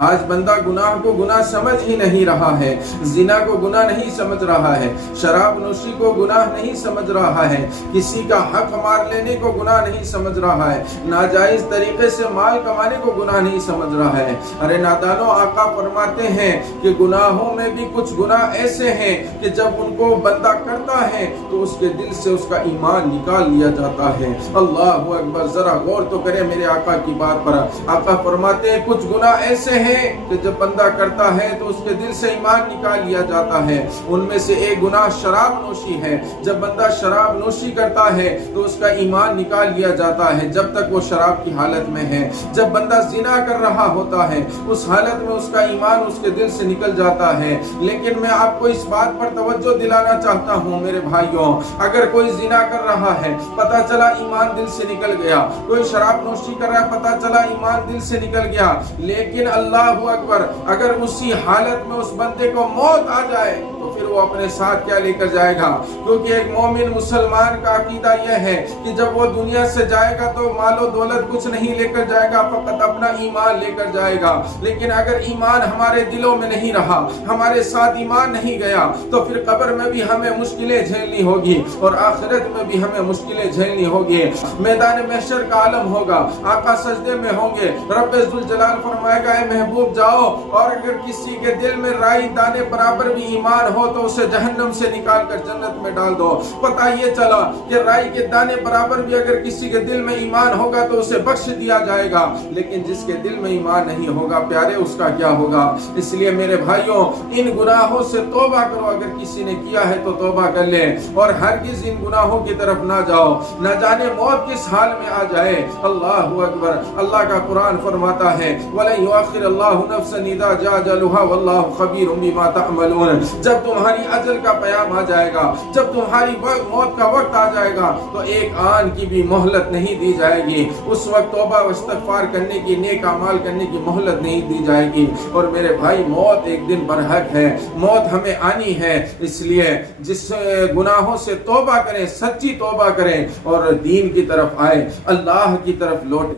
آج بندہ گناہ کو گناہ سمجھ ہی نہیں رہا ہے، زنا کو گناہ نہیں سمجھ رہا ہے، شراب نوشی کو گناہ نہیں سمجھ رہا ہے، کسی کا حق مار لینے کو گناہ نہیں سمجھ رہا ہے، ناجائز طریقے سے مال کمانے کو گناہ نہیں سمجھ رہا ہے۔ ارے نادانو، آقا فرماتے ہیں کہ گناہوں میں بھی کچھ گناہ ایسے ہیں کہ جب ان کو بندہ کرتا ہے تو اس کے دل سے اس کا ایمان نکال لیا جاتا ہے۔ اللہ اکبر، ذرا غور تو کریں میرے آقا کی بات پر۔ آقا فرماتے ہیں کچھ گناہ ایسے ہیں کہ جب بندہ کرتا ہے تو اس کے دل سے ایمان نکال لیا جاتا ہے۔ ان میں سے ایک گناہ شراب نوشی ہے۔ جب بندہ شراب نوشی کرتا ہے تو اس کا ایمان نکال لیا جاتا ہے جب تک وہ شراب کی حالت میں ہے۔ جب بندہ زنا کر رہا ہوتا ہے اس حالت میں اس کا ایمان اس کے دل سے نکل جاتا ہے۔ لیکن میں آپ کو اس بات پر توجہ دلانا چاہتا ہوں میرے بھائیوں، اگر کوئی زنا کر رہا ہے، پتہ چلا ایمان دل سے نکل گیا، کوئی شراب نوشی کر رہا ہے، پتہ چلا ایمان دل سے نکل گیا، لیکن اللہ اکبر، اگر اسی حالت میں اس بندے کو موت آ جائے تو پھر وہ اپنے ساتھ کیا لے کر جائے گا؟ کیونکہ ایک مومن مسلمان کا عقیدہ یہ ہے کہ جب وہ دنیا سے جائے گا تو مال و دولت کچھ نہیں لے کر جائے گا، فقط اپنا ایمان لے کر جائے گا۔ لیکن اگر ایمان ہمارے دلوں میں نہیں رہا، ہمارے ساتھ ایمان نہیں گیا، تو پھر قبر میں بھی ہمیں مشکلیں جھیلنی ہوگی اور آخرت میں بھی ہمیں مشکلیں جھیلنی ہوگی۔ میدان محشر کا عالم ہوگا، آقا سجدے میں ہوں گے، رب ذوالجلال فرمائے گا اے محبوب جاؤ، اور اگر کسی کے دل میں رائی دانے برابر بھی ایمان ہو تو اسے جہنم سے نکال کر جنت میں ڈال دو۔ پتہ یہ چلا کہ رائی کے دانے برابر بھی اگر کسی کے دل میں ایمان ہوگا تو اسے بخش دیا جائے گا، لیکن جس کے دل میں ایمان نہیں ہوگا پیارے، اس کا کیا ہوگا؟ اس لیے میرے بھائیوں، ان گناہوں سے توبہ کرو۔ اگر کسی نے کیا ہے تو توبہ کر لے اور ہرگز ان گناہوں کی طرف نہ جاؤ، نہ جانے موت کس حال میں آ جائے۔ اللہ اکبر، اللہ کا قرآن فرماتا ہے وَلَن يُؤَخِّرَ اللَّهُ نَفْسًا إِذَا جَاءَ أَجَلُهَا وَاللَّهُ خَبِيرٌ بِمَا تَعْمَلُونَ۔ جب تمہاری اجل کا پیام آ جائے گا، جب تمہاری موت کا وقت آ جائے گا تو ایک آن کی بھی مہلت نہیں دی جائے گی۔ اس وقت توبہ و استغفار کرنے کی، نیک اعمال کرنے کی مہلت نہیں دی جائے گی۔ اور میرے بھائی، موت ایک دن برحق ہے، موت ہمیں آنی ہے۔ اس لیے جس گناہوں سے توبہ کریں، سچی توبہ کریں اور دین کی طرف آئے، اللہ کی طرف لوٹیں۔